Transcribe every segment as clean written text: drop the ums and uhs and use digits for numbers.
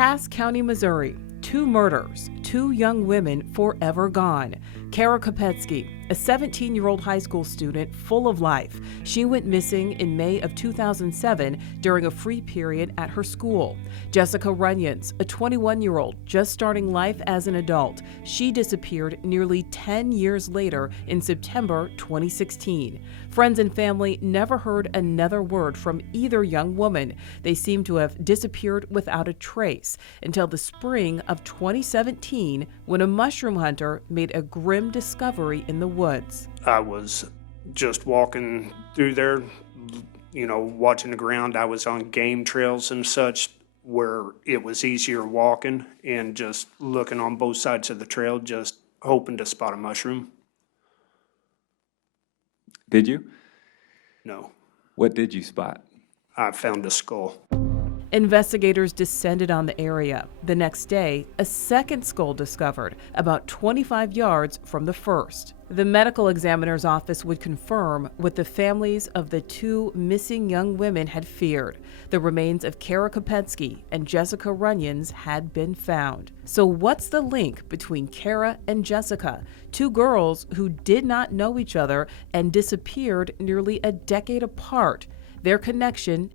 Cass County, Missouri. 2 murders, 2 young women forever gone. Kylr Kopetsky, a 17-year-old high school student full of life. She went missing in May of 2007 during a free period at her school. Jessica Runions, a 21-year-old just starting life as an adult. She disappeared nearly 10 years later in September 2016. Friends and family never heard another word from either young woman. They seem to have disappeared without a trace until the spring of 2017 when a mushroom hunter made a grim discovery in the woods. I was just walking through there, watching the ground. I was on game trails and such where it was easier walking and just looking on both sides of the trail, just hoping to spot a mushroom. Did you? No. What did you spot? I found a skull. Investigators descended on the area. The next day, a second skull discovered about 25 yards from the first. The medical examiner's office would confirm what the families of the 2 missing young women had feared. The remains of Kylr Kopetsky and Jessica Runions had been found. So what's the link between Kara and Jessica, 2 girls who did not know each other and disappeared nearly a decade apart? Their connection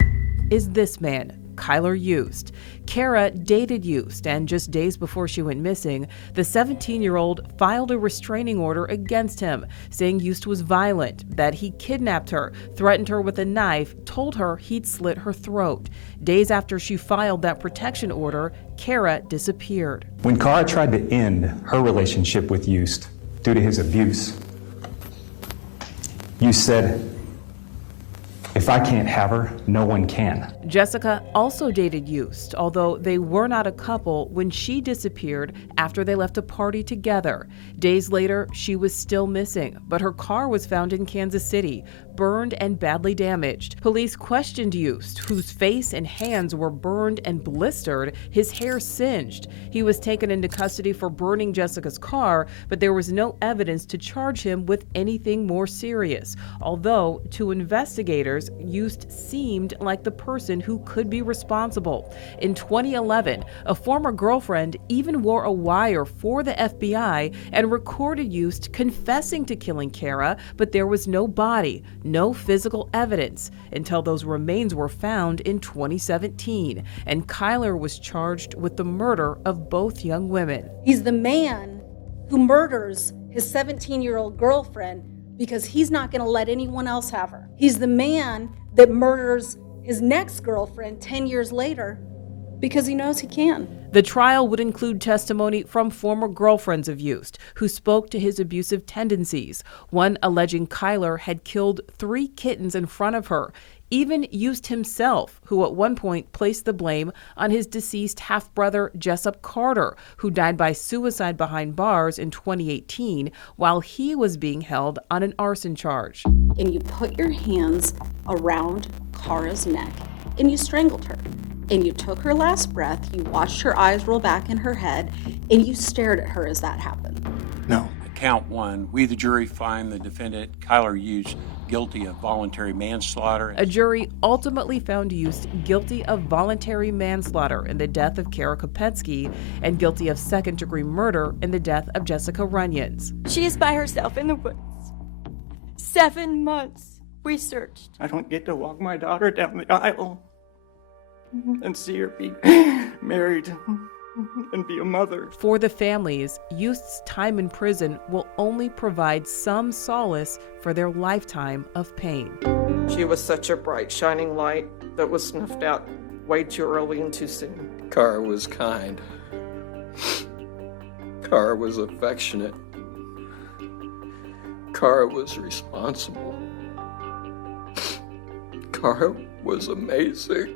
is this man, Kylr Yust. Kara dated Yust, and just days before she went missing, the 17-year-old filed a restraining order against him, saying Yust was violent, that he kidnapped her, threatened her with a knife, told her he'd slit her throat. Days after she filed that protection order, Kara disappeared. When Kara tried to end her relationship with Yust due to his abuse, Yust said, "If I can't have her, no one can." Jessica also dated Yust, although they were not a couple when she disappeared after they left a party together. Days later, she was still missing, but her car was found in Kansas City, burned and badly damaged. Police questioned Yust, whose face and hands were burned and blistered, his hair singed. He was taken into custody for burning Jessica's car, but there was no evidence to charge him with anything more serious. Although, to investigators, Yust seemed like the person who could be responsible. In 2011, a former girlfriend even wore a wire for the FBI and recorded Yust confessing to killing Kara, but there was no body, no physical evidence, until those remains were found in 2017, and Kylr was charged with the murder of both young women. He's the man who murders his 17-year-old girlfriend because he's not going to let anyone else have her. He's the man that murders his next girlfriend 10 years later because he knows he can. The trial would include testimony from former girlfriends of Yust, who spoke to his abusive tendencies, one alleging Kylr had killed 3 kittens in front of her. Even Yust himself, who at one point placed the blame on his deceased half-brother Jessup Carter, who died by suicide behind bars in 2018 while he was being held on an arson charge. And you put your hands around Kara's neck and you strangled her. And you took her last breath, you watched her eyes roll back in her head, and you stared at her as that happened. No. Count 1, we the jury find the defendant, Kylr Yust, guilty of voluntary manslaughter. A jury ultimately found Yust guilty of voluntary manslaughter in the death of Kylr Kopetsky and guilty of second-degree murder in the death of Jessica Runions. She is by herself in the woods. 7 months we searched. I don't get to walk my daughter down the aisle and see her be married and be a mother. For the families, Yust's time in prison will only provide some solace for their lifetime of pain. She was such a bright, shining light that was snuffed out way too early and too soon. Kara was kind. Kara was affectionate. Kara was responsible. Kara was amazing.